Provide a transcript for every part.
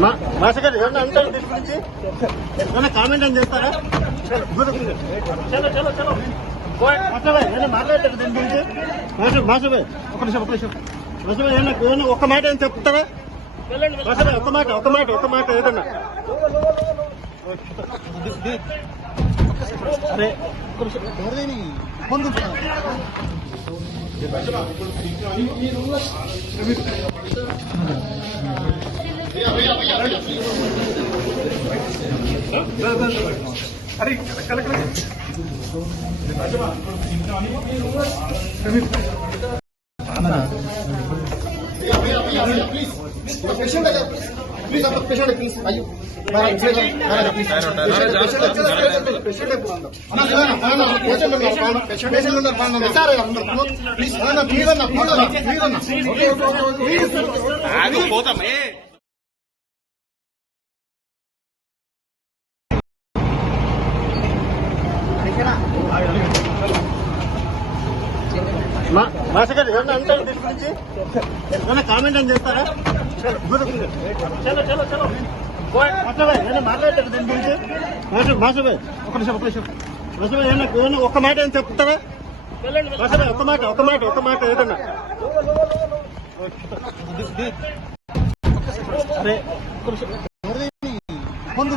Master గారు ఏమన్నా అంటారు దీని గురించి ఏమన్నా కామెంట్ అని చేస్తారా? చలో చలో చలో మాస్టర్ భాయ్ ఏమన్నా మాట్లాడతారు దీని గురించి? మాస్టర్ భాయ్ ఒక నిమిషం మాస్టర్ భాయ్ ఏమన్నా ఒక్క మాట ఏం చెప్తారా? మాస్టర్ భాయ్ ఒక్క మాట ఏదన్నా అరే ముందు अरे कल प्लीज आप पेशेंट प्लीज आइए మాస్టర్ గారు ఏమన్నా అంటారు దీని గురించి ఏమన్నా కామెంట్ అని చేస్తారా? చలో చలో చలో మాస్టర్ భాయ్ ఏమన్నా మాట్లాడతారు దీని గురించి? మాస్టర్ భాయ్ ఒక నిమిషం మాస్టర్ భాయ్ ఏమన్నా ఒక్క మాట ఏం చెప్తారా? మాస్టర్ భాయ్ ఒక్క మాట ఏదన్నా అరే ముందు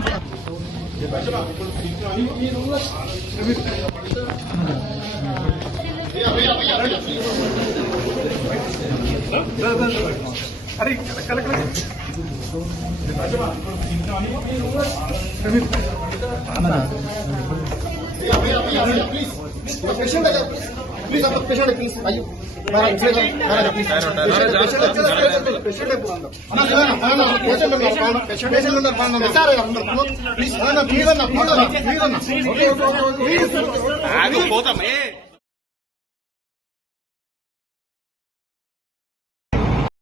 अरे कल प्लीज आप पेशेंट प्लीज आइए పోతామే